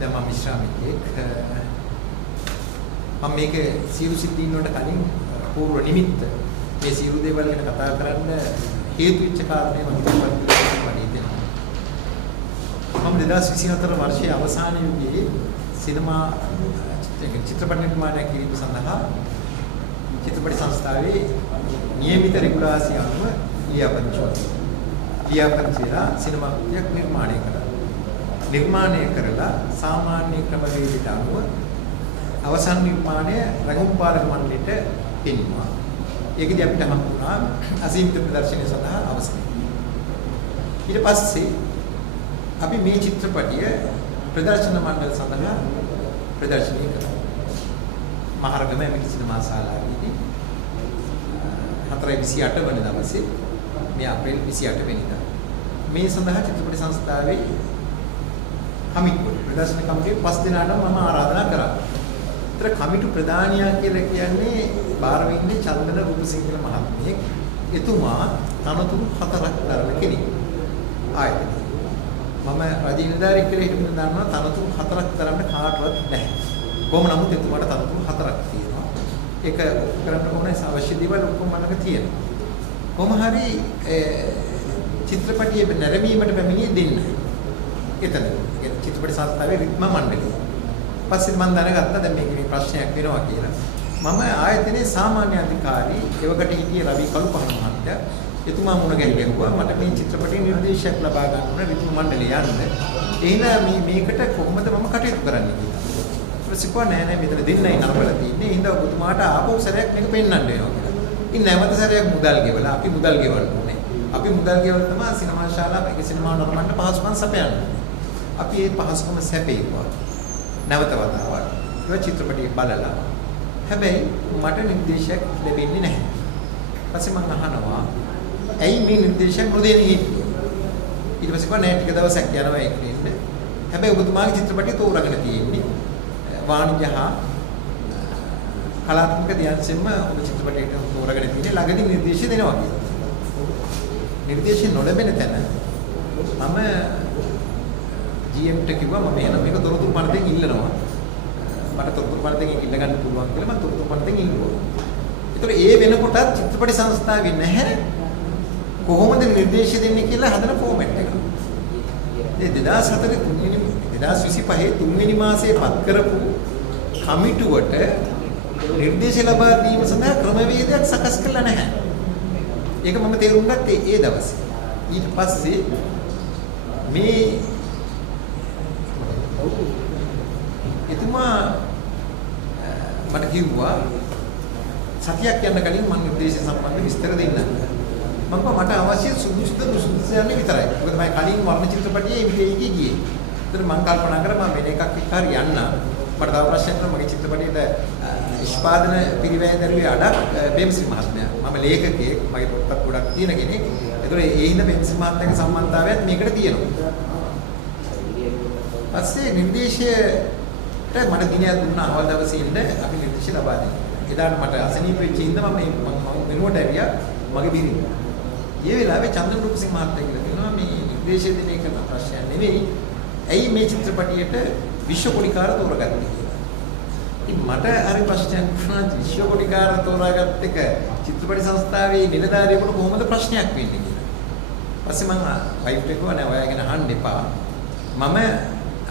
දැන් මම ශ්‍රාමිකයෙක්. මම මේක සියලු සිද්ධීන් වලට කලින් පූර්ව නිමිත්ත මේ සියලු දේවල් ගැන කතා කරන්න හේතු වෙච්ච කාරණේ මම ඉදිරිපත් කරන්න හිතෙනවා. මම 2024 වර්ෂයේ අවසාන යුගයේ සිනමා චිත්‍රපට නිර්මාණය කිරීම සඳහා චිත්‍රපට සංස්ථාවේ නියමිත රෙගුලාසි අනුව ලියාපදිංචිලා සිනමාවක් නිර්මාණය කළා. නිර්මාණය කරලා සාමාන්‍ය ක්‍රමවේදයට අනුව අවසන් නිර්මාණය රංගන පාරක මණ්ඩලයට පෙන්වුවා. ඒකදී අපිට හම්බුණා අසීමිත ප්‍රදර්ශනය සඳහා අවසන්. ඊට පස්සේ අපි මේ චිත්‍රපටිය ප්‍රදර්ශන මණ්ඩල සඳහා ප්‍රදර්ශනය කළා. මහරගම එමිටි සිනමා ශාලාවේදී 4/28 වන දවසේ මේ අප්‍රේල් 28 වෙනිදා මේ සඳහා චිත්‍රපට සංස්ථාවේ කමිටු ප්‍රදර්ශන කමිටුවේ 5 දෙනාට මම ආරාධනා කරා. ඒතර කමිටු ප්‍රධානියා කියලා කියන්නේ බාර වෙන්නේ චන්දන රූපසිංහල මහත්මිය. එතුමා තනතුරු 4ක් දරන කෙනෙක්. ආයතන. මම රජ නිලධාරියෙක් කියලා හිතමින් දන්නවා තනතුරු 4ක් දරන්න කාටවත් නැහැ. කොහොම නමුත් එතුමාට තනතුරු 4ක් තියෙනවා. ඒක කරන්න ඕනේ අවශ්‍ය දේවල් ඔක්කොම මනක තියෙනවා. කොහොම හරි චිත්‍රපටියේ නැරඹීමට පැමිණියේ දෙන්න. එතන චිත්‍රපට සංස්ථාවේ රිද්ම මණ්ඩලය. පස්සේ මම දැනගත්තා දැන් මේකේ ප්‍රශ්නයක් වෙනවා කියලා. මම ආයතනයේ සාමාන්‍ය අධිකාරී එවකට හිටියේ රවි කළුපහන මහත්තයා. එතුමා මුණ ගැහිලා මට මේ චිත්‍රපටයේ නිර්දේශයක් ලබා ගන්න ඕන රිද්ම මණ්ඩලය යන්න. එහෙනම් මේකට කොහොමද මම කටයුතු කරන්නේ කියලා. ඊට පස්සේ නෑ මෙතන දෙන්නයි නරඹලා තියෙන්නේ. හින්ද ඔබතුමාට ආපහු සැරයක් මේක පෙන්වන්න වෙනවා කියලා. ඉතින් නැවත සැරයක් මුදල් ගෙවලා අපි මුදල් ගෙවන්න ඕනේ. අපි මුදල් ගෙවලා තමයි සිනමා ශාලාවක සිනමා නරඹන්න පහසුකම් සපයන්නේ. අපි මේ පහසුකම සැපේවා. නැවත වතාවක්. ඒක චිත්‍රපටිය බලලා. හැබැයි මට නිර්දේශයක් ලැබෙන්නේ නැහැ. ඊපස්සේ මම අහනවා ඇයි මේ නිර්දේශයක් නොදෙන්නේ කියලා. ඊට පස්සේ නෑ ටික දවසක් යනවා ඒක නෙන්නේ. හැබැයි ඔබතුමාගේ චිත්‍රපටිය තෝරාගෙන තියෙන්නේ. වාණිජ හා කලාත්මක දියන්සෙන්ම ඔබ චිත්‍රපටයට තෝරාගෙන තියෙන්නේ ළඟදී නිර්දේශය දෙනවා කියලා. නිර්දේශය නොලැබෙන තැන මම GM-ට කිව්වා මම එහෙනම් මේක තොරතුරු පනතෙන් ඉල්ලනවා. මට තොරතුරු පනතෙන් ඉල්ල ගන්න පුළුවන් කියලා මම තොරතුරු පනතෙන් ඉල්ලුවා. ඒතර ඒ වෙනකොටත් චිත්‍රපට සංස්ථාවේ නැහැ කොහොමද නිර්දේශය දෙන්නේ කියලා හදන ෆෝමැට් එක. ඒ 2025 3 මාසයේ පත් කරපු කමිටුවට නිර්දේශ ලබා දීම සඳහා ක්‍රමවේදයක් සකස් කළා නැහැ. ඒක මම තේරුම් ගත්තේ ඒ දවසේ. ඊට පස්සේ මේ එතුමා මට කිව්වා සතියක් යන කලින් මම නිර්දේශ සම්බන්ධ විස්තර දෙන්න. මම මට අවශ්‍ය සුදුසුද නුසුදුසුද යන්නේ විතරයි. මොකද මම කලින් වර්ණ චිත්‍රපටියේ ඉමිටේකේ ගියේ. ඒතර මම කල්පනා කරා මම වෙන එකක් එක්ක හරි යන්න. මට තව ප්‍රශ්නයක් තියෙනවා මගේ චිත්‍රපටයේට නිෂ්පාදන පිරිවැය අඩක් බෙම්සි මහත්මයා. මම ලේඛකයෙක් මගේ පොත්පත් ගොඩක් තියෙන කෙනෙක්. ඒතර ඒ හින්දා බෙම්සි මහත්මයාගේ සම්බන්ධතාවයත් මේකට තියෙනවා. පස්සේ නිර්දේශයට මට දිනයක් දුන්නා අවල් දවසේ ඉන්න අපි නිර්දේශය ලබා දෙන්න. එදාට මට අසනීප වෙච්ච හින්දා මම වෙනුවට ඇරියා මගේ බිරිඳ. ඒ වෙලාවේ චන්දන රූපසිංහ මහත්තයා කියලා කියනවා මේ නිර්දේශය දෙන එක ප්‍රශ්නයක් නෙවෙයි. ඇයි මේ චිත්‍රපටියට විශ්ව කොඩිකාර තෝරගත්තේ කියලා. ඉතින් මට හරි ප්‍රශ්නයක් වුණා විශ්ව කොඩිකාර තෝරාගත්ත එක චිත්‍රපට සංස්ථාවේ නිලධාරියෙකුට කොහොමද ප්‍රශ්නයක් වෙන්නේ කියලා. පස්සේ මම වයිෆ්ට කිව්වා නෑ ඔයා ගැන අහන්න එපා. මම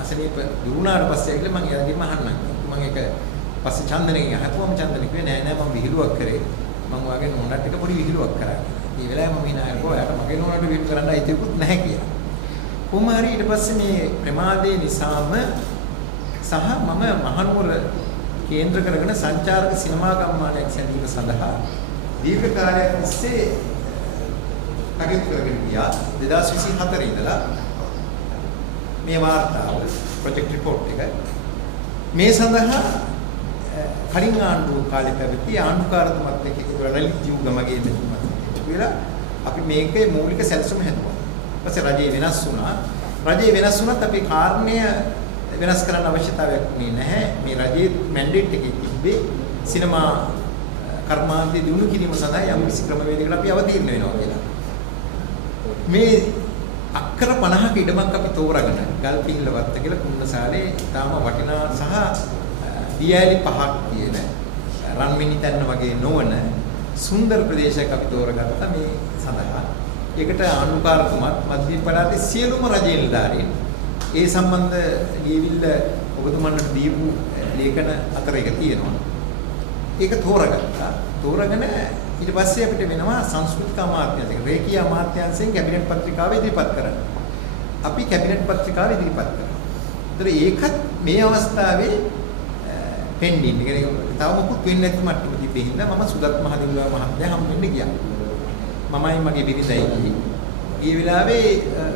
අසනීප දුරුණාට පස්සේ ඇවිල්ලා මම එයාගෙන්ම අහන්නම්. මම ඒක පස්සේ චන්දනගෙන් අහපුවම චන්දන කිව්වේ නෑ නෑ මම විහිළුවක් කරේ. මම ඔයාගේ නෝනාට එක පොඩි විහිළුවක් කරා. ඒ වෙලාවේ මම හිනා කරා ඔයාට මගේ නෝනාට විහිළු කරන්න අයිතියකුත් නැහැ කියලා. කොහොම හරි ඊට පස්සේ මේ ප්‍රමාදයේ නිසාම සහ මම මහනුවර කේන්ද්‍ර කරගෙන සංචාරක සිනමා ගම්මානයක් සැදීම සඳහා දීර්ඝ කාලයක් තිස්සේ කටයුතු කරගෙන ගියා. 2024 ඉඳලා මේ වාර්තාව ප්‍රොජෙක්ට් රිපෝට් එක මේ සඳහා කලින් ආණ්ඩුව කාලේ පැවති ආණ්ඩුකාරතුමත් එක්ක රණලිත් ජීවගමගේ දෙතුමත් කියලා අපි මේකේ මූලික සැලසුම හැදුවා. ඊපස්සේ රජය වෙනස් වුණා. රජය වෙනස් වුණත් අපේ කාරණය වෙනස් කරන්න අවශ්‍යතාවයක් නැහැ. මේ රජයේ මැන්ඩේට් එකේ තිබ්බේ සිනමා කර්මාන්තය දිනු කිරීම සඳහා යම් කිසි ක්‍රමවේදයකට අපි අවතීර්ණ වෙනවා කියලා. මේ අක්කර 50ක ඉඩමක් අපි තෝරාගෙන ගල්පිහිල්ල වත්ත කියලා කුන්නසාලේ තාම වටිනා සහ දියැලි 5ක් තියෙන රන්මිණි තැන්න වගේ නොවන සුන්දර ප්‍රදේශයක් අපි තෝරගත්තා මේ සඳහා. ඒකට ආණ්ඩුකාරතුමත් මධ්‍යම පළාතේ සියලුම රජ නිලධාරීන් ඒ සම්බන්ධ ලියවිල්ල ඔබතුමන්ට දීපු ලේඛන අතර එක තියෙනවා. ඒක තෝරගත්තා. තෝරගෙන ඊට පස්සේ අපිට වෙනවා සංස්කෘතික අමාත්‍යාංශයෙන් රේකී අමාත්‍යාංශයෙන් කැබිනට් පත්‍රිකාව ඉදිරිපත් කරන්න. අපි කැබිනට් පත්‍රිකාව ඉදිරිපත් කරනවා. ඒතර ඒකත් මේ අවස්ථාවේ පෙන්ඩින්. ඒ කියන්නේ තව මොකුත් වෙන්නේ නැති මට්ටමදී බෙහිඳ මම සුදත් මහදෙවිලා මහත්තයා හම් වෙන්න ගියා. මමයි මගේ බිරිඳයි ගියේ. ඒ වෙලාවේ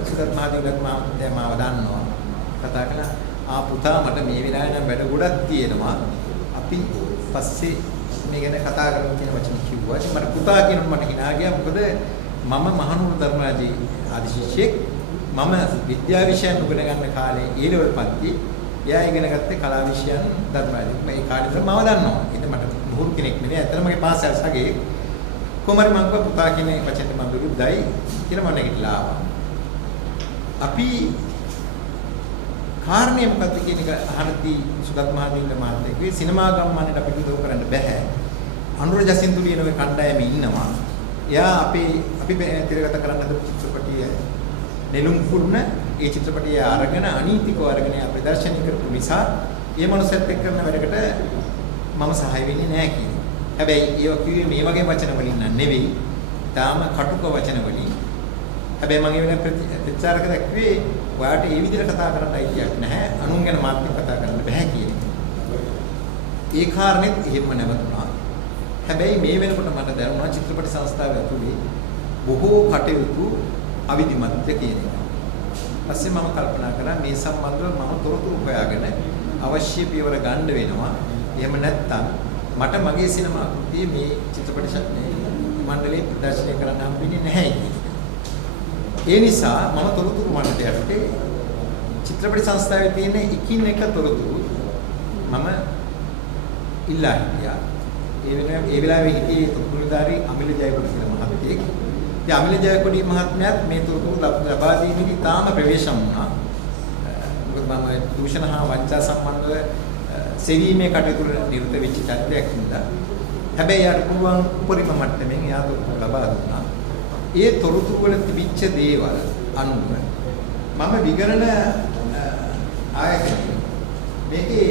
සුදත් මහදෙවිලා මහත්තයා මාව දන්නවා. කතා කළා පුතා මට මේ වෙලාවේ නම් වැඩ ගොඩක් තියෙනවා. අපි පස්සේ මේ ගැන කතා කරමු කියන වචන කිව්වා. ඉතින් මට පුතා කියනකොට මට hina ගියා. මොකද මම මහනුවර ධර්මරාජේ ආදි ශිෂ්‍යෙක්. මම විද්‍යා විෂයන් උගන ගන්න කාලේ ඒ ලෙවල් පන්ති එයා ඉගෙන ගත්තේ කලා විෂයන් ධර්මරාජේ. මේ කාලේ මම දන්නවා. ඉතින් මට මුහුරු කෙනෙක් නෙවෙයි. ඇත්තටම මගේ පාසල් සගේ කොමරි මං පුතා කියන වචනෙට මම විරුද්ධයි කියලා මම නැගිටලා ආවා. අපි කාරණේ මොකක්ද කියන එක අහනදී සුදත් මහදේව මහත්තයාගේ සිනමා ගම්මානට අපිට උදව් කරන්න බෑ. අනුර ජසින්තු ලියන ඔය කණ්ඩායමේ ඉන්නවා. එයා අපි තිරගත කරන්න හදපු චිත්‍රපටිය නෙළුම් කුරුණ ඒ චිත්‍රපටිය අරගෙන අනීතිකව අරගෙන ප්‍රදර්ශනය කරපු නිසා ඒ මනුස්සයත් එක්ක කරන වැඩකට මම සහාය වෙන්නේ නැහැ කියන්නේ. හැබැයි ඒක කිව්වේ මේ වගේ වචන වලින් නෙවෙයි. තාම කටුක වචන වලින්. හැබැයි මම ඒ වෙන ප්‍රතිචාරක දැක්වේ ඔයාට ඒ විදිහට කතා කරන්න අයිතියක් නැහැ. අනුන් ගැන මාත් කතා කරන්න බෑ කියන එක. ඒ කාරණෙත් එහෙම නැවතුණා. හැබැයි මේ වෙනකොට මට දැනුණා චිත්‍රපට සංස්ථාව ඇතුලේ බොහෝ කටයුතු අවිධිමත්ය කියන එක. ඊපස්සේ මම කල්පනා කළා මේ සම්බන්ධව මම තොරතුරු හොයාගෙන අවශ්‍ය පියවර ගන්න වෙනවා. එහෙම නැත්නම් මට මගේ සිනමා කෘතියේ මේ චිත්‍රපට මණ්ඩලයේ ප්‍රදර්ශනය කරන්න හම්බෙන්නේ නැහැ කියන එක. ඒ නිසා මම තොරතුරු මණ්ඩලයට චිත්‍රපට සංස්ථාවේ තියෙන එකින් එක තොරතුරු මම ඉල්ලා හිටියා. ඒ වෙලාවේ හිටියේ තොරතුරුදාරී අමිල ජයකොඩි කියලා මහත්තයෙක්. ඉතින් අමිල ජයකොඩි මහත්මයාත් මේ තොරතුරු ලබා දීමේදී තාම ප්‍රවේශම් වුණා. මොකද මම දූෂණ හා වංචා සම්බන්ධව සෙවීමේ කටයුතු නිරත වෙච්ච චරිතයක් හින්දා. හැබැයි යාට පුළුවන් උපරිම මට්ටමින් එයා තොරතුරු ලබා දුන්නා. ඒ තොරතුරු වල තිබිච්ච දේවල් අනුව මම විගණන ආයතනයේ මේකේ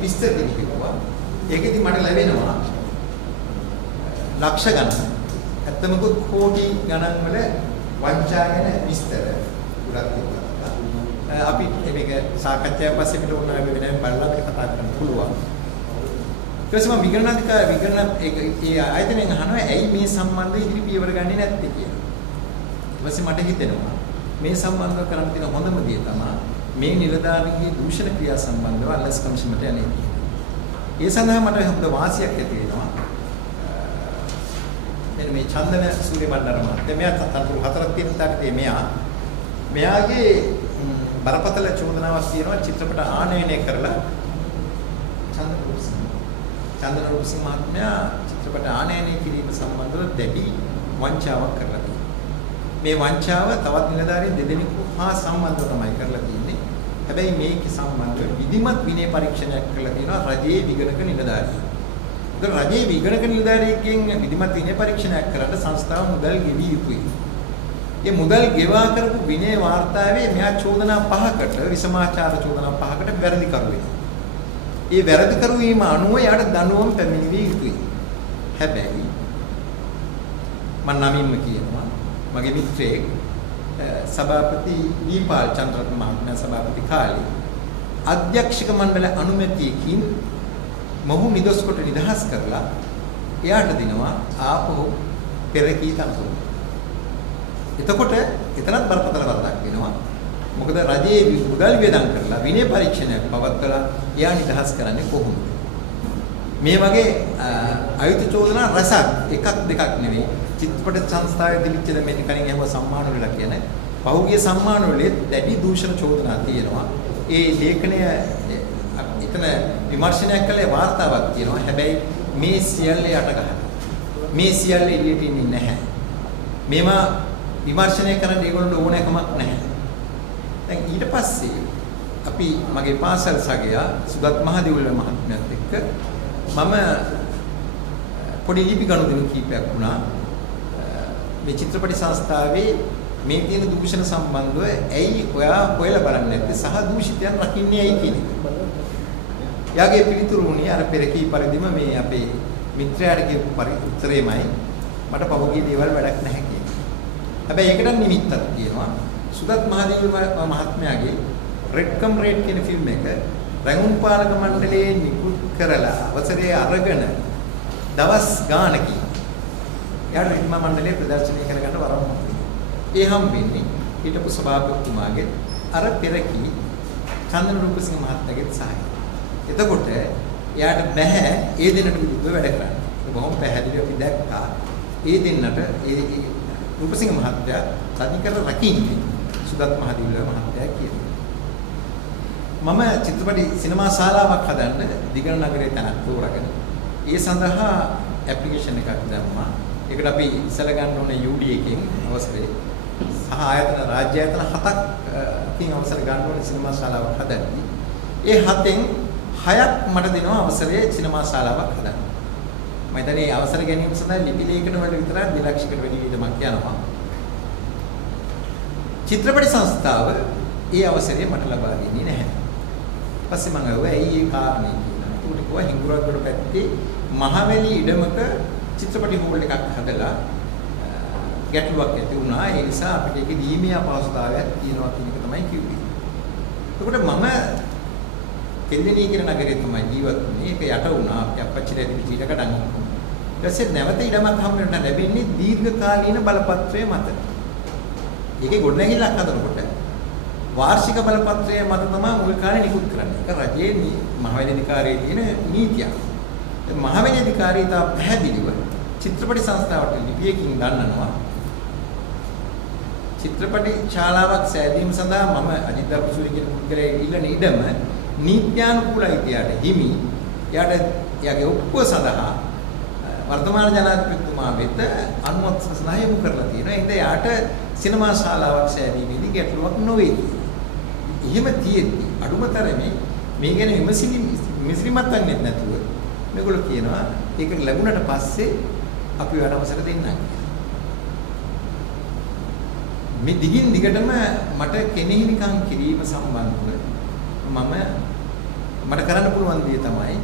විස්තර දෙන්නවා. ඒකෙදි මට ලැබෙනවා ලක්ෂ ගණන්. ඇත්තම කෝටි ගණන් වල වංචා ගැන විස්තර උගත් තිබුණා. අපි මේක සාකච්ඡාවක් පස්සේ පිට උනා වෙනම බලලා මේක කතා කරන්න පුළුවන්. ඊට පස්සේ මම විගණන ඒ ආයතනයෙන් අහනවා ඇයි මේ සම්බන්ධ ඉදිරි පියවර ගන්නේ නැත්තේ කියලා. ඊට පස්සේ මට හිතෙනවා මේ සම්බන්ධව කරන්න තියෙන හොඳම දේ තමයි මේ නිලධාරීන්ගේ දූෂණ ක්‍රියා සම්බන්ධව අල්ලස් කමිෂන්ට යන්නේ. ඒ සඳහා මට හොඳ වාසියක් ඇති වෙනවා. එන්න මේ චන්දන සූර්යමණ්ඩල මහත්තයා මෙයා තනතුරු හතරක් තියෙන තාක්ෂේ මෙයාගේ බරපතල චෝදනාවක් තියෙනවා චිත්‍රපට ආනයනය කරලා චන්දන රූපසිංහ මහත්මයා චිත්‍රපට ආනයනය කිරීම සම්බන්ධව දැඩි වංචාවක් කරලා තියෙනවා. මේ වංචාව තවත් නිලධාරීන් දෙදෙනෙකු හා සම්බන්ධව තමයි කරලා තියෙන්නේ. හැබැයි මේක සම්බන්ධව විධිමත් විනය පරීක්ෂණයක් කරලා තියෙනවා රජයේ විගණක නිලධාරියෙක්. ඒතර රජයේ විගණක නිලධාරියෙක්ගෙන් විධිමත් විනය පරීක්ෂණයක් කරලා සංස්ථාව මුදල් ගෙවිය යුතුයි. මේ මුදල් ගෙවා කරපු විනය වාර්තාවේ මෙහා චෝදනා 5කට විසමාචාර චෝදනා 5කට වැරදි කරුවේ. ඒ වැරදි කරු වීම අනුව යාට දඬුවම් පැමිණිවිය යුතුයි. හැබැයි මම නමින්ම කියනවා මගේ මිත්‍රයෙක් සභාපති දීපාල් චන්ද්‍රරත්න මහත්මයා සභාපති කාලේ අධ්‍යක්ෂක මණ්ඩල අනුමැතියකින් මොහු නිදොස් කොට නිදහස් කරලා එයාට දෙනවා ආපහු පෙරකී තනතුරු. එතකොට එතනත් බරපතල වරදක් වෙනවා. මොකද රජයේ මුදල් වියදම් කරලා විනය පරීක්ෂණයක් පවත්වලා එයා නිදහස් කරන්නේ කොහොමද? මේ වගේ අයුතු චෝදනා රසක් එකක් දෙකක් නෙවෙයි. චිත්‍රපට සංස්ථාවේ තිබිච්ච මේ කලින් ඇහුව සම්මාන වල කියන්නේ පහුගිය සම්මාන වලේ දැඩි දූෂණ චෝදනා තියෙනවා. ඒ ලේඛනය එතන විමර්ශනයක් කළේ වාර්තාවක් තියෙනවා. හැබැයි මේ සියල්ල යට ගහන. මේ සියල්ල එළියට එන්නේ නැහැ. මේවා විමර්ශනය කරන්න ඒගොල්ලෝ ඕනෑකමක් නැහැ. දැන් ඊට පස්සේ අපි මගේ පාසල් සගයා සුගත් මහදේවුල මහත්මයාත් එක්ක මම පොඩි ලිපි ගනුදෙනු කීපයක් වුණා. මේ චිත්‍රපට සංස්ථාවේ මේ තියෙන දූෂණ සම්බන්ධව ඇයි ඔයා හොයලා බලන්නේ නැත්තේ සහ දූෂිතයන් රකින්නේ ඇයි කියන එක. යාගේ පිළිතුරු වුණේ අර පෙර කී පරිදිම මේ අපේ මිත්‍රයාට කියපු උත්තරේමයි මට පහුගිය දේවල් වැඩක් නැහැ කියන. හැබැයි ඒකට නිමිත්තක් තියෙනවා. සුගත් මහදේව මහත්මයාගේ රෙඩ් කම් රේඩ් කියන ෆිල්ම් එක රංගුන් පාලක මණ්ඩලයේ නිකුත් කරලා අවසරය අරගෙන දවස් ගානකින් යාට රිද්ම මණ්ඩලයේ ප්‍රදර්ශනය කරගන්න වරම් හම්බෙන්නේ. ඒ හම්බෙන්නේ හිටපු සභාපතිතුමාගේ අර පෙරකී චන්දන රූපසිංහ මහත්තයාගේ සහායය. එතකොට එයාට බෑ ඒ දෙන්නට විරුද්ධව වැඩ කරන්න. ඒක බොහොම පැහැදිලිව අපි දැක්කා. ඒ දෙන්නට ඒ රූපසිංහ මහත්තයා තනිකර රකින්නේ සුගත් මහදේවුල මහත්තයා කියනවා. මම චිත්‍රපටි සිනමා ශාලාවක් හදන්න දිගන නගරේ තැනක් තෝරාගෙන ඒ සඳහා ඇප්ලිකේෂන් එකක් දැම්මා. ඒකට අපි ඉස්සලා ගන්න ඕනේ UD එකෙන් අවසරේ සහ ආයතන රාජ්‍ය ආයතන 7කින් අවසර ගන්න ඕනේ සිනමා ශාලාවක් හදන්න. ඒ 7න් 6ක් මට දෙනවා අවසරයේ සිනමා ශාලාවක් හදන්න. මම හිතන්නේ අවසර ගැනීම සඳහා ලිපි ලේඛන වල විතරක් 2 ලක්ෂයකට වැඩි වියදමක් යනවා. චිත්‍රපටි සංස්ථාව ඒ අවසරය මට ලබා දෙන්නේ නැහැ. පස්සේ මම ගියා ඇයි ඒ කාරණේ කියලා. උඩ කිව්වා හිඟුරක්ගොඩ පැත්තේ මහවැලි ඉඩමක චිත්‍රපටි හෝල් එකක් හදලා ගැටලුවක් ඇති වුණා. ඒ නිසා අපිට ඒක දීමේ අපහසුතාවයක් තියෙනවා කියන එක තමයි කිව්වේ. එතකොට මම කෙල්ලෙනී කියන නගරේ තමයි ජීවත් වුනේ. ඒක යට වුණා. අපි අපච්චිලා ඉතිවිචීට කඩන්. ඊට පස්සේ නැවත ඉඩමක් හම්බ වෙන්න ලැබෙන්නේ දීර්ඝකාලීන බලපත්‍රයේ මත. ඒකේ ගොඩනැගිල්ලක් හදනකොට වාර්ෂික බලපත්‍රය මත තමයි මුල් කාලේ නිකුත් කරන්නේ. ඒක රජයේ මහවැලි අධිකාරියේ තියෙන නීතියක්. ඒ මහවැලි අධිකාරිය තා පැහැදිලිව චිත්‍රපටි සංස්ථාවට ලිපියකින් ගන්නනවා. චිත්‍රපටි ශාලාවක් සෑදීම සඳහා මම අජිත් දපුසූරි කියන පුද්ගලයා ඉල්ලන ඉඩම නීත්‍යානුකූලයි තියාට හිමි. යාගේ ඔප්පුව සඳහා වර්තමාන ජනාධිපතිතුමා වෙත අනුමත සඳහා යොමු කරලා තියෙනවා. ඒකද යාට සිනමා ශාලාවක් සෑදීමේදී ගැටලුවක් නොවේ. එහෙම තියෙද්දි අඩුමතරමේ මේ ගැන විමසිලිමත් වෙන්නේ නැතුව මේගොල්ලෝ කියනවා ඒක ලැබුණට පස්සේ අපි වැඩ අවසර දෙන්නම්. මේ දිගින් දිගටම මට කෙනෙහිනිකම් කිරීම සම්බන්ධව මට කරන්න පුළුවන් දේ තමයි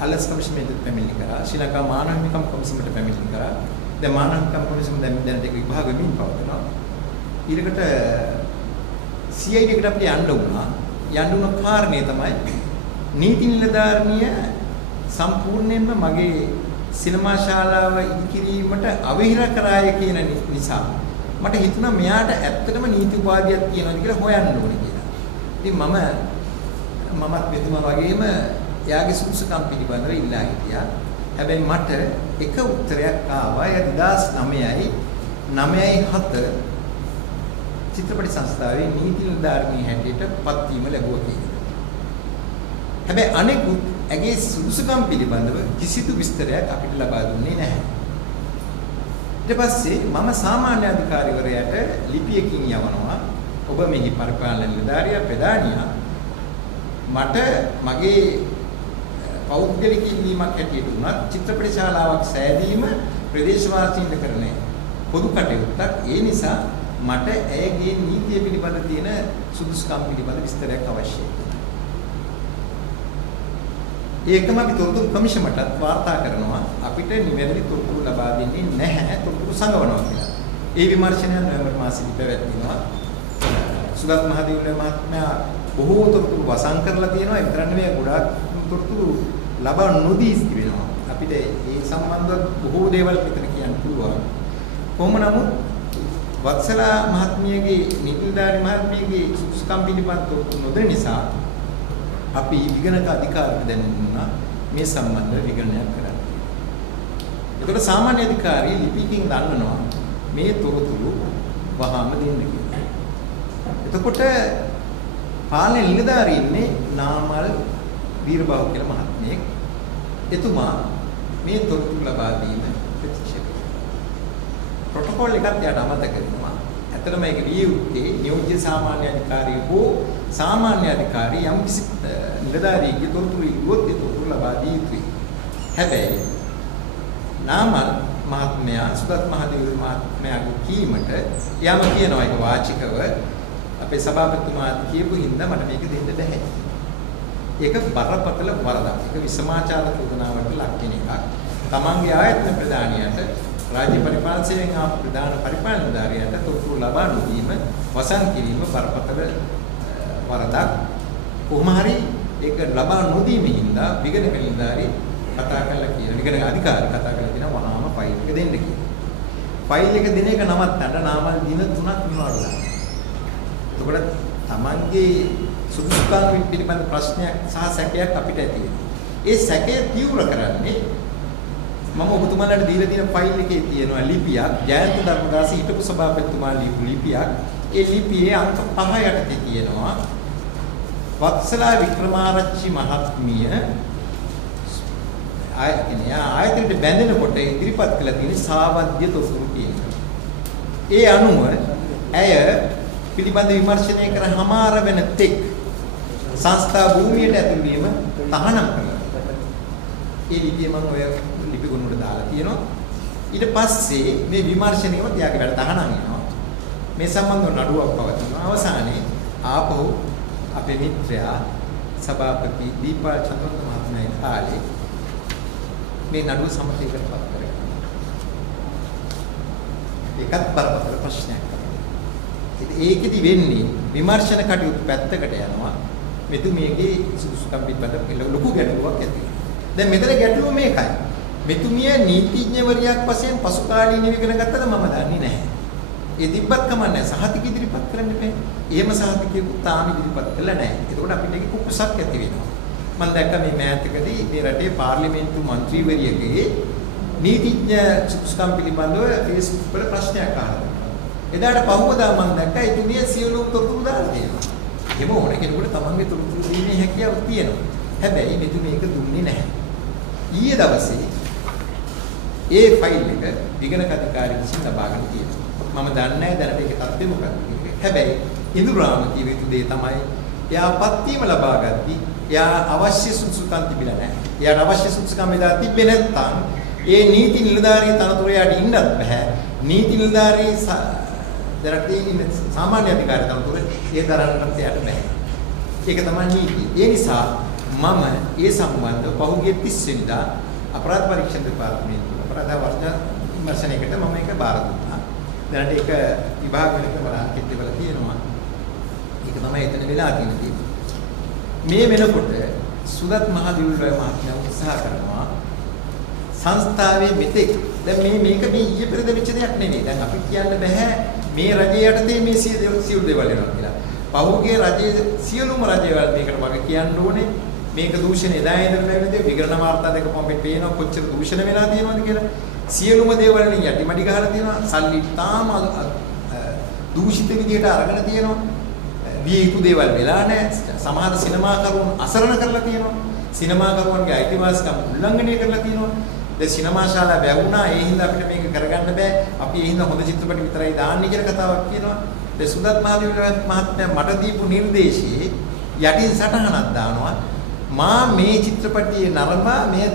අලස් කමිෂමෙන්ට පැමිණිලි කරා. ශ්‍රී ලංකා මානව හිමිකම් කොමිසමට පැමිණිලි කරා. දැන් මානව හිමිකම් කොමිසම දැනට ඒක විභාග වෙමින් පවතිනවා. ඊළඟට CID එකට අපිට යන්න වුණා. යන්න උන කාරණේ තමයි නීති නිලධාරණිය සම්පූර්ණයෙන්ම මගේ සිනමා ශාලාව ඉදිකිරීමට අවහිර කරාය කියන නිසා මට හිතුණා මෙයාට ඇත්තටම නීති උපාධියක් තියෙනවද කියලා හොයන්න ඕනේ කියලා. ඉතින් මමත් මෙතුමා වගේම එයාගේ සුසුකම් පිළිබඳව ඉල්ලා හිටියා. හැබැයි මට එක උත්තරයක් ආවා. ඒ 2009 චිත්‍රපටි සංස්ථාවේ නීති නිලධාරිණී හැටියට පත්වීම ලැබුවා කියලා. හැබැයි අනෙකුත් ඇගේ සුසුකම් පිළිබඳව කිසිදු විස්තරයක් අපිට ලබා දුන්නේ නැහැ. ඊට පස්සේ මම සාමාන්‍ය අධිකාරිවරයාට ලිපියකින් යවනවා. ඔබ මෙහි පරිපාලන නිලධාරියා ප්‍රධානියා මට මගේ පෞද්ගලික ඉල්ලීමක් හැටියට උනත් චිත්‍රපට ශාලාවක් සෑදීම ප්‍රදේශවාසීන්ට කරන පොදු කටයුත්තක්. ඒ නිසා මට ඇයගේ නීතිය පිළිබඳ තියෙන සුදුසුකම් පිළිබඳ විස්තරයක් අවශ්‍යයි. ඒකම අපි තොරතුරු කමිෂමටත් වාර්තා කරනවා. අපිට නිවැරදි තොරතුරු ලබා දෙන්නේ නැහැ. තොරතුරු සංගවනවා කියලා. ඒ විමර්ශනය නොවැම්බර් මාසෙදි පැවැත්වෙනවා. සුගත් මහදේවුල මහත්මයා බොහෝ තොරතුරු වසන් කරලා තියෙනවා. ඒ විතර නෙවෙයි ගොඩාක් තොරතුරු ලබා නොදී ඉතිරිනවා. අපිට ඒ සම්බන්ධව බොහෝ දේවල් මෙතන කියන්න පුළුවන්. කොහොම නමුත් වත්සලා මහත්මියගේ නිතිධාරී මහත්මියගේ සුසුකම් පිළිබඳ තොරතුරු නොදෙන නිසා අපි විගණක අධිකාරියට දැනුම් දුන්නා මේ සම්බන්ධව විගණනයක් කරන්න. ඒකට සාමාන්‍ය අධිකාරිය ලිපියකින් දන්වනවා මේ තොරතුරු වහාම දෙන්න කියලා. එතකොට පාලන නිලධාරී ඉන්නේ නාමල් වීරබාහු කියලා මහත්මයෙක්. එතුමා මේ තොරතුරු ලබා දීම ප්‍රතික්ෂේප කරනවා. ප්‍රොටෝකෝල් එකක් යාට අමතක කරනවා. ඇත්තටම මේක විය යුත්තේ නියෝජ්‍ය සාමාන්‍ය අධිකාරිය හෝ සාමාන්‍ය අධිකාරිය යම් කිසි නිලධාරියෙකුගේ තොරතුරු ඉල්ලුවොත් ඒ තොරතුරු ලබා දිය යුතුයි. හැබැයි නාමල් මහත්මයා සුදත් මහදේව මහත්මයාගේ කීමට යම කියනවා ඒක වාචිකව අපේ සභාපතිතුමා කියපු හින්දා මට මේක දෙන්න බැහැ. ඒක බරපතල වරදක්. ඒක විසමාචාර චෝදනාවට ලක් වෙන එකක්. තමන්ගේ ආයතන ප්‍රධානියට රාජ්‍ය පරිපාලන සේවයෙන් ආපු ප්‍රධාන පරිපාලනධාරියට තොරතුරු ලබා නොදීම වසන් කිරීම බරපතල වරදක්. කොහොම හරි ඒක ලබා නොදීමේ හින්දා විගණ නිලධාරි කතා කරලා කියන විගණ අධිකාරී කතා කරලා දෙනවා වහාම ෆයිල් එක දෙන්න කියලා. ෆයිල් එක දෙන එක නවත්තන්න නාමල් දින 3ක් නිවාඩුලා. එතකොට තමන්ගේ සුදුසුකම් පිළිබඳ ප්‍රශ්නයක් සහ සැකයක් අපිට ඇති වෙනවා. ඒ සැකය තීව්‍ර කරන්නේ මම ඔබතුමාලට දීලා තියෙන ෆයිල් එකේ තියෙනවා ලිපියක් ජයන්ත ධර්මදාස හිටපු සභාපතිතුමා ලියපු ලිපියක්. ඒ ලිපියේ අංක 5 යටතේ තියෙනවා වත්සලා වික්‍රමාරච්චි මහත්මිය ආයතනයට බැඳෙනකොට ඉදිරිපත් කළ තියෙන සාවද්‍ය තොරතුරු තියෙනවා. ඒ අනුව ඇය පිළිබඳ විමර්ශනය කර හමාර වෙන තෙක් සංස්ථා භූමියට ඇතුළු වීම තහනම් කළා. ඒ ලිපිය මම ඔය ලිපි ගොනුවට දාලා තියෙනවා. ඊට පස්සේ මේ විමර්ශනයම තියාගේ වැඩ තහනම් වෙනවා. මේ සම්බන්ධව නඩුවක් පවතිනවා. අවසානයේ ආපහු අපේ මිත්‍රයා සභාපති දීපා චන්ද්‍රරත්න මහත්මයා කාලේ මේ නඩුව සමථයකටපත් කරගන්නවා. ඒකත් බරපතල ප්‍රශ්නයක්. ඒකෙදි වෙන්නේ විමර්ශන කටයුතු පැත්තකට යනවා. මෙතුමියගේ සුසුකම් පිටපත ලොකු ගැටලුවක් ඇති වෙනවා. දැන් මෙතන ගැටලුව මේකයි. මෙතුමිය නීතිඥවරියක් වශයෙන් පසු කාලීනව ඉගෙන ගත්තද මම දන්නේ නැහැ. ඒ තිබ්බත් කමන්නේ සහතික ඉදිරිපත් කරන්න බෑ. එහෙම සහතිකයකුත් තාම ඉදිරිපත් කළා නැහැ. ඒකෝට අපිට ඒක කුකුසක් ඇති වෙනවා. මම දැක්ක මේ මෑතකදී මේ රටේ පාර්ලිමේන්තු මන්ත්‍රීවරියගේ නීතිඥ සුසුකම් පිළිබඳව Facebook වල ප්‍රශ්නයක් අහලා. එදාට පහුවදා මම දැක්කා එතුමිය සියලුම තොරතුරු දාලා තියෙනවා. එහෙම ඕන කෙනෙකුට තමන්ගේ තොරතුරු දීමේ හැකියාව තියෙනවා. හැබැයි මෙතුමිය ඒක දුන්නේ නැහැ. ඊයේ දවසේ ඒ ෆයිල් එක විගණක අධිකාරිය විසින් ලබාගෙන තියෙනවා. මම දන්නේ නැහැ දැනට ඒකේ තත්ත්වය මොකක්ද කියලා. හැබැයි ඉඳුරාම කිය යුතු දේ තමයි එයා පත්වීම ලබා ගත්තී. එයා අවශ්‍ය සුසුකම් තිබිලා නැහැ. එයාට අවශ්‍ය සුසුකම් එදා තිබ්බේ නැත්නම් ඒ නීති නිලධාරී තනතුර යාට ඉන්නත් බෑ. නීති නිලධාරී දරටේ ඉන්න සාමාන්‍ය අධිකාරිය තනතුර ඒ දරන්නත් එයාට බෑ. ඒක තමයි නීතිය. ඒ නිසා මම ඒ සම්බන්ධව පහුගිය 30 වෙනිදා අපරාධ පරීක්ෂණ දෙපාර්තමේන්තුව අපරාධ වර්ෂ විමර්ශනයකට මම ඒක බාර දුන්නා. දැනට ඒක විභාගවලට බලාපොරොත්තු වෙලා තියෙනවා. ඒක තමයි එතන වෙලා තියෙන්නේ. මේ වෙනකොට සුදත් මහදිවුල්වැය මහත්මයා උත්සාහ කරනවා සංස්ථාවේ මෙතෙක් දැන් මේක මේ ඊයේ පෙරද වෙච්ච දෙයක් නෙවෙයි. දැන් අපි කියන්න බෑ මේ රජයේ යටතේ මේ සියලු දේවල් වෙනවා කියලා. පහුගිය රජයේ සියලුම රජවල් මේකට වගේ කියන්න ඕනේ. මේක දූෂණ එදා ඉඳන් ලැබෙන විගණන වාර්තා දෙක පොම්පෙත් පේනවා කොච්චර දූෂණ වෙලා තියෙනවද කියලා. සියලුම දේවල් වලින් යටිමඩි ගහලා තියෙනවා. සල්ලි තාම දූෂිත විදියට අරගෙන තියෙනවා. විය යුතු දේවල් වෙලා නැහැ. සමහර සිනමාකරුවන් අසරණ කරලා තියෙනවා. සිනමාකරුවන්ගේ අයිතිවාසිකම් උල්ලංඝනය කරලා තියෙනවා. දැන් සිනමා ශාලා වැවුණා. ඒ හින්දා අපිට මේක කරගන්න බෑ. අපි ඒ හින්දා හොඳ චිත්‍රපට විතරයි දාන්නේ කියලා කතාවක් කියනවා. දැන් සුදත් මහත්මයා මට දීපු නිර්දේශයේ යටින් සටහනක් දානවා. මා මේ චිත්‍රපටියේ නරඹා මේ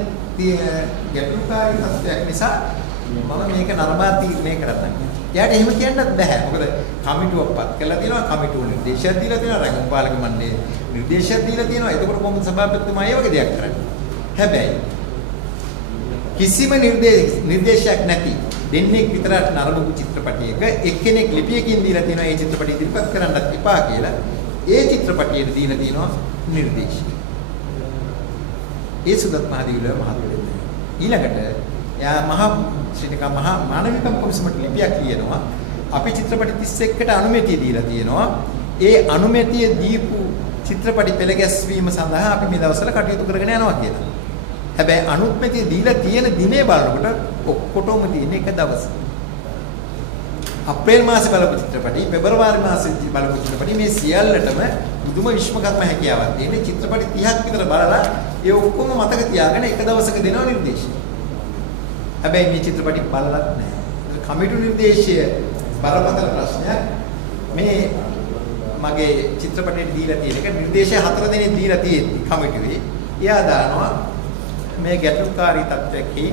ගැටලුකාරී තත්ත්වයක් නිසා මම මේක නරඹා තීරණය කරන්න. එයාට එහෙම කියන්නත් බෑ. මොකද කමිටුවක්පත් කරලා තියෙනවා. කමිටුව නිර්දේශයක් දීලා තියෙනවා. රංගන පාලක මණ්ඩලයේ නිර්දේශයක් දීලා තියෙනවා. එතකොට කොහොමද සභාපතිතුමා ඒ වගේ දෙයක් කරන්නේ? හැබැයි කිසිම නිර්දේශයක් නැති දෙන්නෙක් විතරක් නරඹපු චිත්‍රපටයක එක්කෙනෙක් ලිපියකින් දීලා තියෙනවා මේ චිත්‍රපටය ඉදිරිපත් කරන්නත් එපා කියලා. ඒ චිත්‍රපටයට දීලා තියෙනවා නිර්දේශය. ඒ සුදත් මහදිවුල්වැය මහත්මයා. ඊළඟට එයා ශ්‍රී ලංකා මහා මානවිකම් කොමිසමට ලිපියක් ලියනවා. අපි චිත්‍රපට 31කට අනුමැතිය දීලා තියෙනවා. ඒ අනුමැතිය දීපු චිත්‍රපටි පෙළ ගැස්වීම සඳහා අපි මේ දවස්වල කටයුතු කරගෙන යනවා කියලා. හැබැයි අනුමැතිය දීලා තියෙන දිනේ බලනකොට ඔක්කොටම තියෙන එක දවස. අප්‍රේල් මාසේ බලපු චිත්‍රපටි, පෙබරවාරි මාසේ බලපු චිත්‍රපටි මේ සියල්ලටම මුදුම විශ්වකර්ම හැකියාවක් තියෙන චිත්‍රපටි 30ක් විතර බලලා ඒ ඔක්කොම මතක තියාගෙන එක දවසක දෙනවා නිර්දේශය. හැබැයි මේ චිත්‍රපටි බලලත් නැහැ. කමිටු නිර්දේශය බරපතල ප්‍රශ්නයක්. මේ මගේ චිත්‍රපටයේ දීලා තියෙන එක නිර්දේශය 4 දෙනෙක් දීලා තියෙද්දි කමිටුවේ එයා දානවා මේ ගැටලුකාරී තත්ත්වයකදී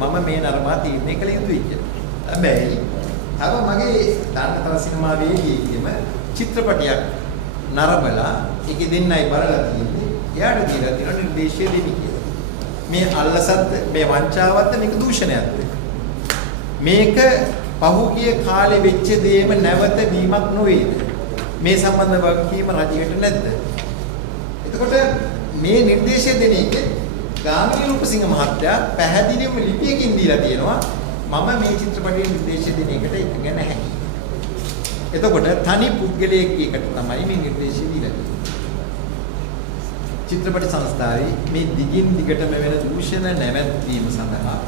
මම මේ නරඹා තීරණය කළ යුතුයි කියලා. හැබැයි අර මගේ දාන්න තව සිනමාවේදීම චිත්‍රපටයක් නරඹලා ඒකේ දෙන්නයි බලලා තියෙන්නේ. එයාට දීලා තියෙන නිර්දේශය දෙවි කියලා. මේ අල්ලසත් මේ වංචාවත්ද මේක දූෂණයක්ද? මේක පහුගිය කාලේ වෙච්ච දේම නැවත වීමක් නොවේද? මේ සම්බන්ධ වගකීම රජයට නැද්ද? එතකොට මේ නිර්දේශය දෙන එක ගාමිණී රූපසිංහ මහත්තයා පැහැදිලිවම ලිපියකින් දීලා තියෙනවා මම මේ චිත්‍රපටයේ නිර්දේශය දෙන එකට ඉගෙන නැහැ. එතකොට තනි පුද්ගලයෙක්ට තමයි මේ නිර්දේශය දීලා තියෙන්නේ. චිත්‍රපට සංස්ථාවේ මේ දිගින් දිගටම වෙන දූෂණ නැවැත්වීම සඳහා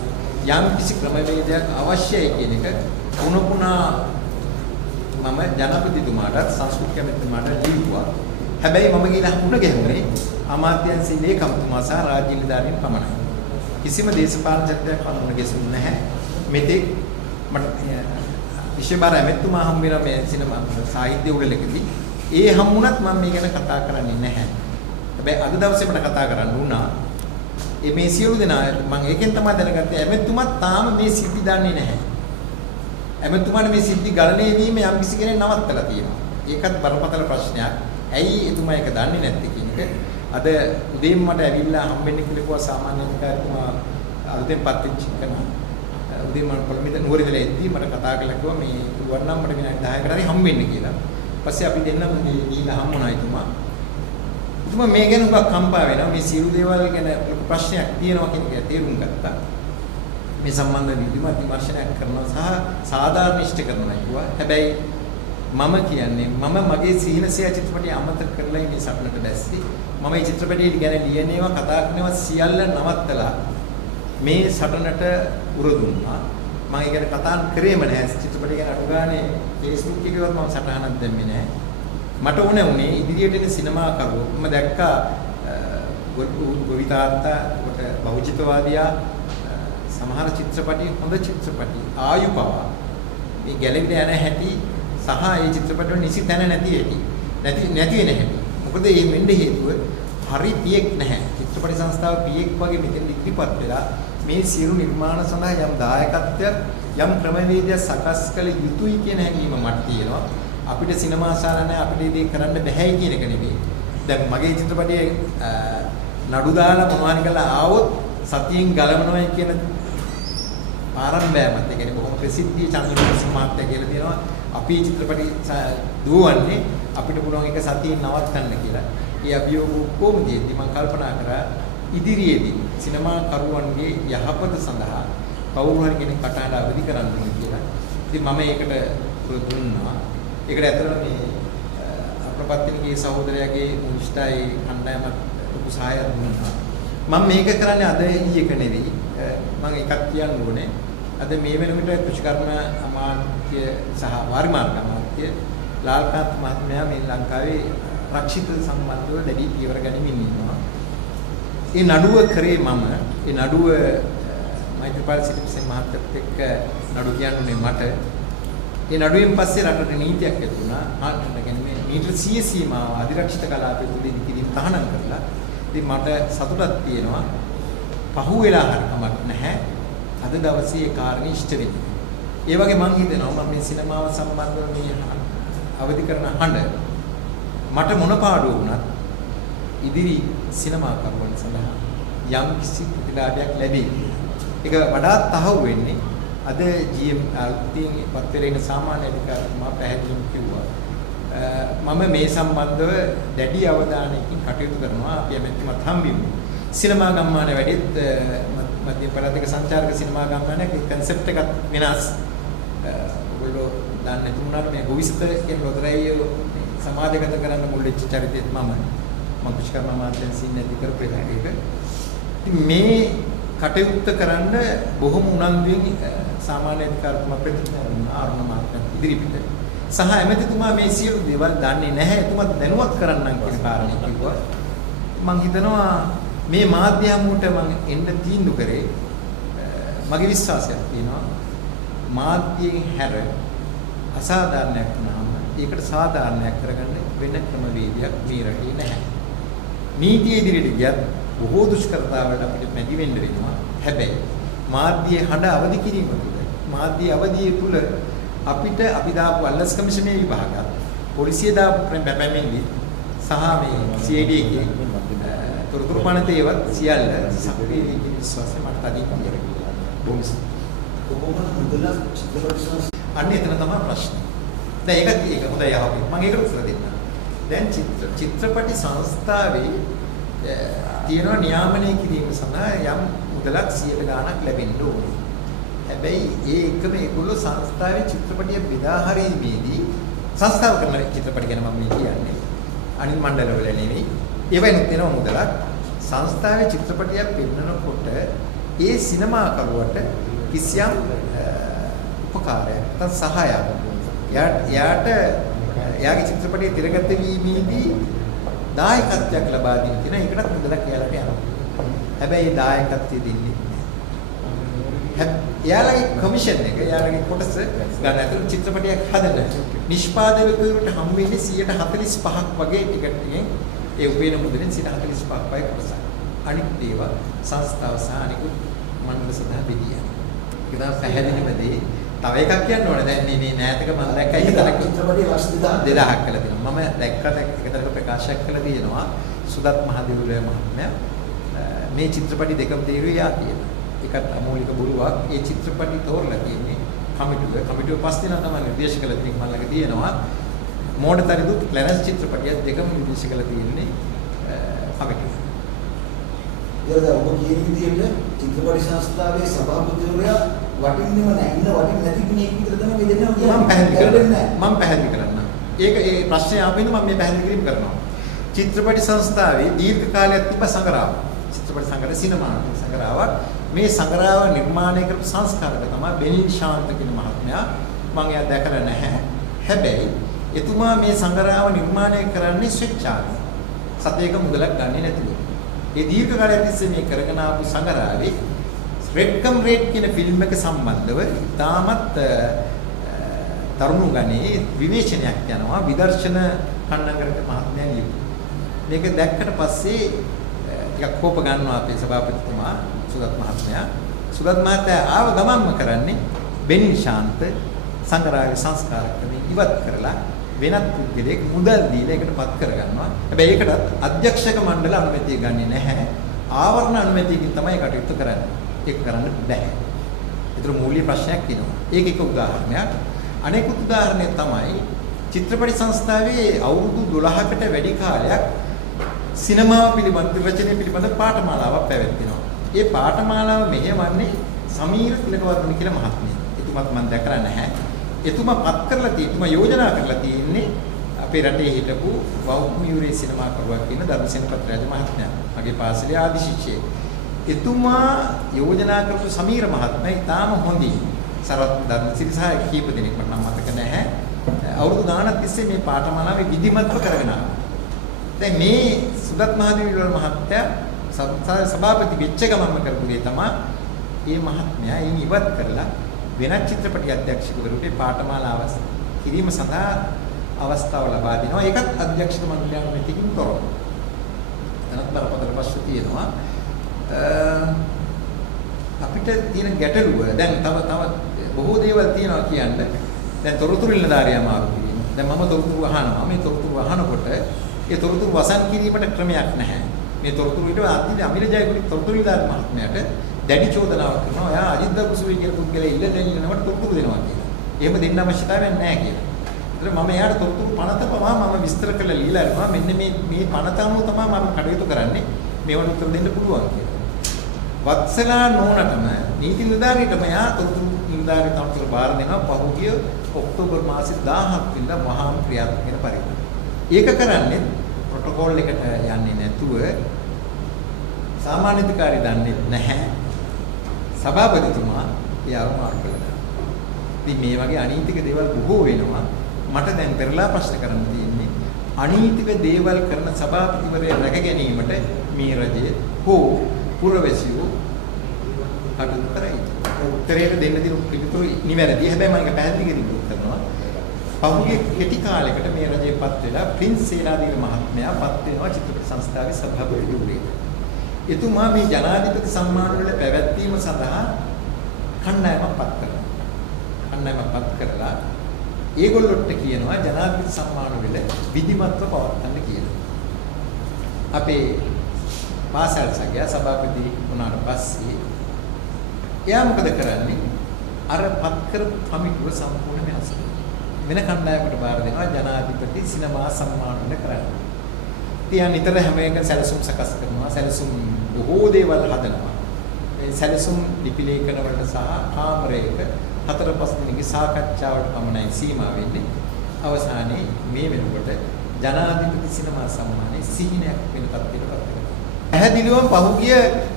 යම් කිසි ක්‍රමවේදයක් අවශ්‍යයි කියන එක පුනපුනා මම ජනපතිතුමාට සංස්කෘතික කැමැතිතුමාට ලියුවා. හැබැයි මම ගිහින් හුණ ගැහුනේ අමාත්‍යාංශයේ ලේකම්තුමා සහ රාජ්‍ය නිලධාරීන් පමණයි. කිසිම දේශපාලන චරිතයක් හඳුන්වන්න ගෙසුන්නේ නැහැ. මෙතෙක් මට විශේෂබර ඇමෙතුමා හම් වෙන මේ සිනමා සාහිත්‍ය උළෙලකදී ඒ හම්ුණත් මම මේ ගැන කතා කරන්නේ නැහැ. හැබැයි අද දවසේ මට කතා කරන්න වුණා. මේ සියලු දෙනා මම ඒකෙන් තමයි දැනගත්තේ ඇමෙතුමා තාම මේ සිද්ධි දන්නේ නැහැ. ඇමෙතුමාට මේ සිද්ධි ගණනය වීම යම් කිසි කෙනෙක් නවත්තලා තියෙනවා. ඒකත් බරපතල ප්‍රශ්නයක්. ඇයි එතුමා ඒක දන්නේ නැත්තේ කියන එක අද උදේම මට ඇවිල්ලා හම්බෙන්න කියලා කිව්වා සාමාන්‍ය අධිකාරිතුමා අලුතෙන් පත්වෙච්ච කෙනා. උදේ මම කොළඹ නුවරඑදලා එද්දී මට කතා කරලා කිව්වා මේ පුළුවන් නම් මට විනාඩි 10කට හරි හම්බෙන්න කියලා. ඊපස්සේ අපි දෙන්නම මේ ගිහිල්ලා හම්බුණා එතුමා. එතුමා මේ ගැන උගක් කම්පා වෙනවා. මේ සියලු දේවල් ගැන ප්‍රශ්නයක් තියෙනවා කියන එක තේරුම් ගත්තා. මේ සම්බන්ධ නිදිමත විමර්ශනයක් කරනවා සහ සාධාරණීෂ්ඨ කරනවා කිව්වා. හැබැයි මම කියන්නේ මම මගේ සීනසය චිත්‍රපටය අමතක කරලා මේ සටනට දැස්සි. මම මේ චිත්‍රපටය ගැන ලියනේවා කතා කරනේවා සියල්ල නවත්තලා මේ සටනට උර දුන්නා. මම ඒක ගැන කතා කරේම නැහැ. චිත්‍රපටය ගැන අඩු ගානේ Facebook එකේවත් මම සටහනක් දැම්මේ නැහැ. මට උනේ ඉදිරියට එන සිනමාකරුවෝ මම දැක්කා ගොවිතාත්තා කොට බහුචිතවාදියා සමහර චිත්‍රපටි හොඳ චිත්‍රපටි ආයුපව මේ ගැලවිලා යන හැටි සහ ඒ චිත්‍රපට වල නිසි තැන නැති වෙන හැටි. මොකද මේ වෙන්න හේතුව හරි පියෙක් නැහැ. චිත්‍රපට සංස්ථාව පියෙක් වගේ මෙතන ඉදිරිපත් වෙලා මේ සියලු නිර්මාණ සඳහා යම් දායකත්වයක් යම් ක්‍රමවේදයක් සකස් කළ යුතුයි කියන හැඟීම මට තියෙනවා. අපිට සිනමා ශාලා නැහැ අපිට ඉතින් කරන්න බැහැ කියන එක නෙවෙයි. දැන් මගේ චිත්‍රපටයේ නඩු දාලා මොනවාරි කරලා ආවොත් සතියෙන් ගලවනවා කියන ආරම්භයමත් ඒ කියන්නේ බොහොම ප්‍රසිද්ධිය චන්ද්‍රප්‍රසන්න මහත්තයා කියලා තියෙනවා. අපි චිත්‍රපටි දුවන්නේ අපිට පුළුවන් එක සතියෙන් නවත්තන්න කියලා. ඒ අභියෝග කොහොමදදී මම කල්පනා කරා ඉදිරියේදී සිනමා කරුවන්ගේ යහපත සඳහා කවුරු හරි කෙනෙක් කටහඬ අවදි කරන්න ඕනේ කියලා. ඉතින් මම ඒකට දුන්නා. ඒකට ඇත්තටම මේ අප්‍රපත්තිනිගේ සහෝදරයාගේ මුනිෂ්ඨායි කණ්ඩායමත් ලොකු සහායක් දුන්නා. මම මේක කරන්නේ අද ඊයක නෙවෙයි. මම එකක් කියන්න ඕනේ. අද මේ වෙනකොට කෘෂිකර්ම අමාත්‍ය සහ වාරිමාර්ග අමාත්‍ය ලාල්කාන්ත මහත්මයා මේ ලංකාවේ රක්ෂිත සම්බන්ධව දැඩි පියවර ගනිමින් ඉන්නවා. ඒ නඩුව කරේ මම. ඒ නඩුව මෛත්‍රීපාල සිරිසේන මහත්තයත් එක්ක නඩුව කියන්නේ මට. ඒ නඩුවෙන් පස්සේ රටට නීතියක් ඇති වුණා. ආන්න කියන්නේ මීටර 100 සීමාව අධිරක්ෂිත කලාපයේ තුලින් කිරීම තහනම් කරලා. ඉතින් මට සතුටක් තියෙනවා. පහුවෙලා හරි කමක් නැහැ. අද දවසේ ඒ කාරණේ ඉෂ්ට වෙන්නේ. ඒ වගේ මම හිතනවා මම මේ සිනමාව සම්බන්ධව මේ අවදි කරන හඬ මට මොන පාඩුව වුණත් ඉදිරි සිනමාකරුවන් සඳහා යම් කිසි ප්‍රතිලාභයක් ලැබෙයි. ඒක වඩාත් තහවුරු වෙන්නේ අද GM අල්තින් පත්තරේන සාමාන්‍ය අධිකාරිතුමා පැහැදිලිව කිව්වා. මම මේ සම්බන්ධව දැඩි අවධානයකින් කටයුතු කරනවා. අපි එමෙතුමත් හම්බෙමු. සිනමා ගම්මාන වැඩිත් මධ්‍ය පරාතික සංචාරක සිනමා ගම්මානයේ කන්සෙප්ට් එකක් වෙනස්. ඔයගොල්ලෝ දන්නේ තුනට මේ ගොවිසත කියන ලොතරැයි සමාජගත කරන්න මුල් වෙච්ච චරිතෙත් මම කෘෂිකර්ම අමාත්‍යාංශයෙන් නැති කරපු එක. ඉතින් මේ කටයුත්ත කරන්න බොහොම උනන්දුවෙන් සාමාන්‍ය අධිකාරිතුමා ප්‍රතිඥා ආරණ මාත්‍යා ඉදිරිපිට සහ ඇමතිතුමා මේ සියලු දේවල් දන්නේ නැහැ. එතුමා දැනුවත් කරන්නම් කියන කාරණේ කිව්වා. මම හිතනවා මේ මාධ්‍ය හමුවට මම එන්න තීන්දුව කරේ මගේ විශ්වාසයක් තියෙනවා මාධ්‍යයෙන් හැර අසාධාරණයක් වුණාම ඒකට සාධාරණයක් කරගන්න වෙන ක්‍රමවේදයක් මේ රටේ නැහැ. නීතිය ඉදිරියට ගියත් බොහෝ දුෂ්කරතාවලට අපිට මැදි වෙන්න වෙනවා. හැබැයි මාධ්‍යයේ හඬ අවදි කිරීම තුළ මාධ්‍ය අවධිය තුළ අපිට අපි දාපු අල්ලස් කමිෂනේ විභාගات පොලිසිය දාපු පැමිණිලි සහ මේ CID එකේ තොරතුරු පනතේවත් සියල්ල සක්‍රිය වී කියන විශ්වාසය මට තදින් තියෙනවා. බොහොම කොහොමද මුදල චිත්‍රපට අන්න එතන තමයි ප්‍රශ්නේ. දැන් ඒක හොඳයි අහපු. මම ඒකට උත්තර දෙන්නම්. දැන් චිත්‍රපටි සංස්ථාවේ තියෙනවා නියාමනය කිරීම සඳහා යම් මුදලක් 100 ගාණක් ලැබෙන්න ඕනේ. හැබැයි ඒ එකම ඒගොල්ලෝ සංස්ථාවේ චිත්‍රපටිය බෙදා හරීමේදී සංස්ථාව කරන චිත්‍රපටි ගැන මම මේ කියන්නේ. අනිත් මණ්ඩල වල නෙවෙයි. ඒවෙනුත් වෙනවා මුදලක්. සංස්ථාවේ චිත්‍රපටියක් පෙන්වනකොට ඒ සිනමාකරුවට කිසියම් උපකාරයක් නැත්නම් සහායක් එයාගේ චිත්‍රපටයේ තිරගත වීමේදී දායකත්වයක් ලබා දෙන්න කියන එකකට මුදලක් එයාලට යනවා. හැබැයි ඒ දායකත්වය දෙන්නේ නැහැ. එයාලගේ කමිෂන් එක එයාලගේ කොටස ගන්න ඇතුළු චිත්‍රපටයක් හදන්න නිෂ්පාදකවරුන්ට හම් වෙන්නේ 145ක් වගේ ටිකට් එකෙන් ඒ උපේන මුදලෙන් 145ක් වගේ කොටසක්. අනිත් ඒවා සංස්ථාව සහ අනිකුත් මණ්ඩල සඳහා බෙදියා. ඒක තමයි පැහැදිලිම දේ. තව එකක් කියන්න ඕනේ. දැන් මේ නෑතක මම දැක්කා හිතන චිත්‍රපටයේ ලක්ෂ 2000ක් කළා තියෙනවා. මම දැක්කට එකතරක ප්‍රකාශයක් කළා තියෙනවා. සුදත් මහදෙවුල මහත්මයා මේ චිත්‍රපටි දෙකම තීරුවේ යා කියන. එකත් අමෝලික බොරුවක්. ඒ චිත්‍රපටි තෝරලා තියෙන්නේ කමිටුව පස් දිනක් තමයි නිර්දේශ කළ තියෙන මම ළඟ තියෙනවා. මෝඩතරිදුත් ක්ලැරන්ස් චිත්‍රපටියක් දෙකම නිර්දේශ කළ තියෙන්නේ කමිටුව. ඒකද ඔබ කියන විදිහට චිත්‍රපටි සංස්ථාවේ සභාපතිවරයා වටින්නේම නැහැ. ඉන්න වටින්නේ නැති කෙනෙක් විතර තමයි මේ දෙන්නම කියන්නේ. මම පැහැදිලි කරන්න. ඒක ඒ ප්‍රශ්නේ ආවෙන්න මම මේ පැහැදිලි කිරීම කරනවා. චිත්‍රපටි සංස්ථාවේ දීර්ඝ කාලයක් තිබ්බ සංග්‍රාම. චිත්‍රපටි සංග්‍රහ සිනමා සංග්‍රහාවක්. මේ සංග්‍රහාව නිර්මාණය කරපු සංස්කාරක තමයි බෙනින් ශාන්ත කියන මහත්මයා. මම එයා දැකලා නැහැ. හැබැයි එතුමා මේ සංග්‍රහාව නිර්මාණය කරන්නේ ස්වේච්ඡාවෙන්. සතේක මුදලක් ගන්නේ නැතුව. ඒ දීර්ඝ කාලයක් තිස්සේ මේ කරගෙන ආපු සංග්‍රහාවේ රෙඩ්කම් රේට් කියන ෆිල්ම් එක සම්බන්ධව ඉතාමත් තරුණ ගණයේ විවේචනයක් යනවා විදර්ශන කණ්ණායමකට මහත්මයා ලියපු. මේක දැක්කට පස්සේ ටිකක් කෝප ගන්නවා අපේ සභාපතිතුමා සුදත් මහත්මයා. සුදත් මහත්තයා ආව ගමන්ම කරන්නේ බෙනින් ශාන්ත සංග්‍රහයේ සංස්කාරක ක්‍රමයෙන් ඉවත් කරලා වෙනත් පුද්ගලයෙක් මුදල් දීලා ඒකට පත් කරගන්නවා. හැබැයි ඒකටත් අධ්‍යක්ෂක මණ්ඩල අනුමැතිය ගන්නේ නැහැ. ආවරණ අනුමැතියකින් තමයි කටයුතු කරන්නේ. ඒක කරන්න බෑ. ඒතර මූලික ප්‍රශ්නයක් තියෙනවා. ඒක එක උදාහරණයක්. අනෙකුත් උදාහරණය තමයි චිත්‍රපටි සංස්ථාවේ අවුරුදු 12කට වැඩි කාලයක් සිනමාව පිළිබඳ රචනය පිළිබඳ පාඨමාලාවක් පැවැත්වෙනවා. ඒ පාඨමාලාව මෙහෙවන්නේ සමීර තිලකවර්ධන කියලා මහත්මයා. එතුමත් මම දැකලා නැහැ. එතුමා පත් කරලා එතුමා යෝජනා කරලා තියෙන්නේ අපේ රටේ හිටපු වෞද්මියුරේ සිනමාකරුවක් කියන ධර්මසේන පත්‍රාජ මහත්මයා. මගේ පාසලේ ආදි ශිෂ්‍යයෙක්. එතුමා යෝජනා කරපු සමීර මහත්මයා ඊටාම හොඳින් සරත් ධර්මසිරි සහ කීප දෙනෙක් මට නම් මතක නැහැ. අවුරුදු ගාණක් තිස්සේ මේ පාඨමාලාවේ විධිමත්ව කරගෙන ආවා. දැන් මේ සුදත් මහදේවිවල මහත්තයා සභාපති වෙච්ච ගමන්ම කරපු දේ තමයි මේ මහත්මයා ඊන් ඉවත් කරලා වෙනත් චිත්‍රපටි අධ්‍යක්ෂකවරුන්ට පාඨමාලාව කිරීම සඳහා අවස්ථාව ලබා දෙනවා. ඒකත් අධ්‍යක්ෂක මණ්ඩලයන් මෙතකින් තොරව. එතනත් බරපතල ප්‍රශ්න තියෙනවා. අපිට තියෙන ගැටලුව දැන් තව බොහෝ දේවල් තියෙනවා කියන්නේ. දැන් තොරතුරු නිලධාරියා මාරු කිරීම. දැන් මම තොරතුරු අහනවා. මේ තොරතුරු අහනකොට ඒ තොරතුරු වසන් කිරීමට ක්‍රමයක් නැහැ. මේ තොරතුරු ඊට අමිල ජයගුරු තොරතුරු නිලධාරි මහත්මයාට දැඩි චෝදනාවක් කරනවා. එයා අජිත් දකුසුවේ කියන පුද්ගලයා ඉල්ලනවට තොරතුරු දෙනවා කියලා. එහෙම දෙන්න අවශ්‍යතාවයක් නැහැ කියලා. ඒතර මම එයාට තොරතුරු පනත පවා මම විස්තර කරලා লীලා කරනවා. මෙන්න මේ පනත අනුව තමයි මම කටයුතු කරන්නේ. මේවට උත්තර දෙන්න පුළුවන් කියලා. වත්සලා නෝනටම නීති නිලධාරියටම යා තොරතුරු නිලධාරිය තනතුර බාර දෙනවා පහුගිය ඔක්තෝබර් මාසේ 17 වෙනිදා වහාම ක්‍රියාත්මක වෙන පරිදි. ඒක කරන්නේ ප්‍රොටෝකෝල් එකට යන්නේ නැතුව සාමාන්‍ය අධිකාරිය දන්නේ නැහැ. සභාපතිතුමා යාව මාරු කළා. ඉතින් මේ වගේ අනීතික දේවල් බොහෝ වෙනවා. මට දැන් පෙරලා ප්‍රශ්න කරන්න තියෙන්නේ අනීතික දේවල් කරන සභාපතිවරයා රැක ගැනීමට මේ රජය හෝ පුරවැසියෝ කටයුතු කරයි. උත්තරයට දෙන්න තියෙන පිළිතුරු නිවැරදි. හැබැයි මම ඒක පැහැදිලි කරලා කරනවා. පහුගිය කෙටි කාලයකට මේ රජේ පත් වෙලා ප්‍රින්ස් සේනාධීර මහත්මයා පත් වෙනවා චිත්‍රපට සංස්ථාවේ සභාපති ධුරයට. එතුමා මේ ජනාධිපති සම්මාන වල පැවැත්වීම සඳහා කණ්ඩායමක් පත් කරනවා. කණ්ඩායමක් පත් කරලා ඒගොල්ලොට කියනවා ජනාධිපති සම්මාන වල විධිමත්ව පවත්වන්න කියලා. අපේ පාසල් සංඝයා සභාපති වුණාට පස්සේ එයා මොකද කරන්නේ? අර පත් කරපු කමිටුව සම්පූර්ණ වෙනස් කරනවා. වෙන කණ්ඩායමකට බාර දෙනවා ජනාධිපති සිනමා සම්මාන වල කරන්න. තියන් නිතර හැම එකම සැලසුම් සකස් කරනවා. සැලසුම් බොහෝ දේවල් හදනවා. මේ සැලසුම් ලිපිලේඛන වලට සහ කාමරයක 4-5 දිනක සාකච්ඡාවට පමණයි සීමා වෙන්නේ. අවසානයේ මේ වෙනකොට ජනාධිපති සිනමා සම්මානයේ සීනයක් වෙන තත්ත්වයකට පත් වෙනවා. පැහැදිලිවම පහුගිය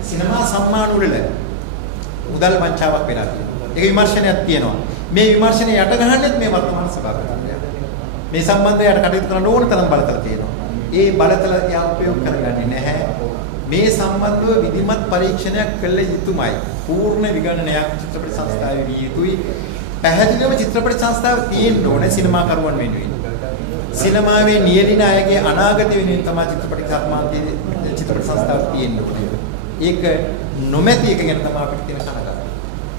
සිනමා සම්මාන වල උදල් වංචාවක් වෙලා තියෙනවා. ඒක විමර්ශනයක් තියෙනවා. මේ විමර්ශනය යට ගහන්නෙත් මේ වර්තමාන සභාපතිතුමා. මේ සම්බන්ධයෙන් කටයුතු කරන්න ඕන තරම් බලතල තියෙනවා. ඒ බලතල එයා උපයෝග කරගන්නේ නැහැ. මේ සම්බන්ධව විධිමත් පරීක්ෂණයක් කළ යුතුමයි. පූර්ණ විගණනයක් චිත්‍රපට සංස්ථාවේ විය යුතුයි. පැහැදිලිවම චිත්‍රපට සංස්ථාව තියෙන්න ඕනේ සිනමාකරුවන් වෙනුවෙන්. සිනමාවේ නියැලෙන අයගේ අනාගත වෙනුවෙන් තමයි චිත්‍රපට කර්මාන්තයේ චිත්‍රපට සංස්ථාව තියෙන්න ඕනේ. ඒක නොමැති එක ගැන තමයි අපිට තියෙන කනගාටුව.